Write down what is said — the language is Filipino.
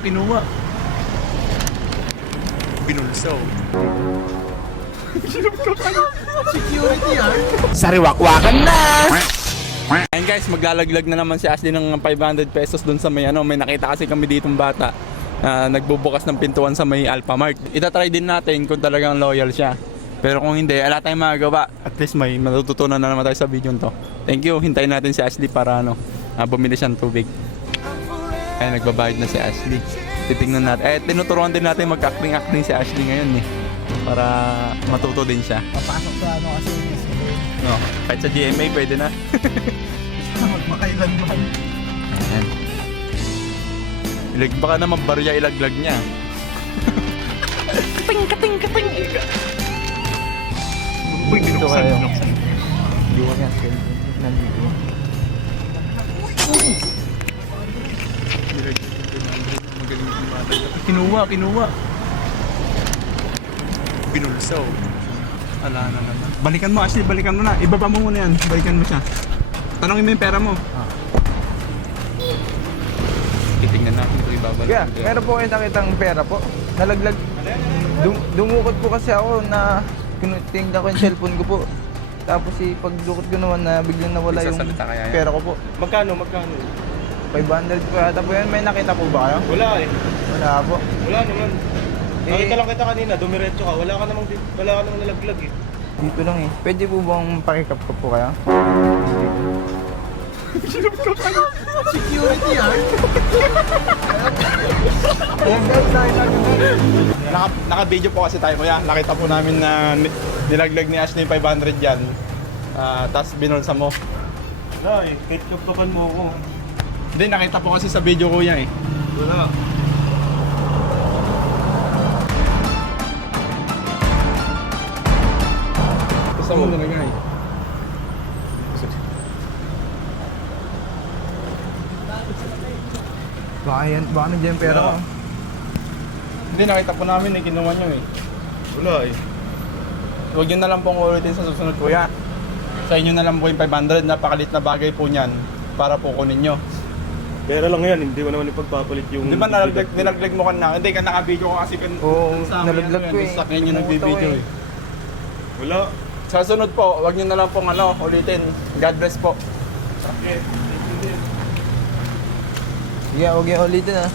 Kinuha. Binulsaw. Security yan. Sariwakwakan na! Ayun guys, maglalaglag na naman si Ashley ng 500 pesos dun sa may may nakita kasi kami ditong bata nagbubukas ng pintuan sa may Alphamart. Itatry din natin kung talagang loyal siya. Pero kung hindi, wala tayong magagawa. At least may matututunan na naman tayo sa video to. Thank you, hintayin natin si Ashley para bumili siya ng tubig. Ay, nagbabayad na si Ashley. Titingnan natin. Tinuturuan din natin mag-acting si Ashley ngayon para matuto din siya. Papasok sa kasi No, kahit sa GMA pwede na. magmakailanman. Ayan. Baka naman barya ilaglag niya. Kating. Uy, binuksan. Iwan yan. Nandito. Kinuha. Binulsaw. Ala na naman. Balikan mo, Ashley, balikan mo na. Ibaba mo muna yan. Balikan mo siya. Tanongin mo yung pera mo. Titingnan natin kung ibabalik. Kaya, meron po kayo nakitang pera po. Nalaglag. Dumukot po kasi ako na tingnan ko yung cellphone ko po. Tapos pagdukot ko naman na biglang nawala yung Nagsasalita kaya yan? pera ko po. Magkano? 500 po yata po yan. May nakita po ba kayo? Wala eh. Wala po. Wala naman. Nakita lang kita kanina, dumiretso ka. Wala ka namang nalaglag eh. Dito lang eh. Pwede po bang pakikap ko po kaya? Security yan. Naka-video po kasi tayo kuya. Nakita po namin na nilaglag ni Ashley 500 yan. Tapos binulsa mo. Wala eh. Kahit kapkapan mo ako. Hindi, nakita po kasi sa video kuya eh. Wala. Gusto mo talaga eh. Baka nandiyan yung pera ko. Hindi, nakita po namin eh. Kinuha nyo eh. Wala eh. Huwag nyo na lang pong ulitin sa susunod kuya. Sa inyo na lang po yung 500. Napakalit na bagay po niyan para po kunin nyo. Pera lang yan, hindi ko naman ipagpapalit yung... Di ba nilaglag mo ka na? Hindi ka naka-video ko kasi Oo, sa amin, nalaglag ko eh. Sa akin yung nagbibideo eh. Wala. Sa sunod po, huwag nyo na lang pong ulitin. God bless po. Okay. Sige, huwag yung ulitin ah.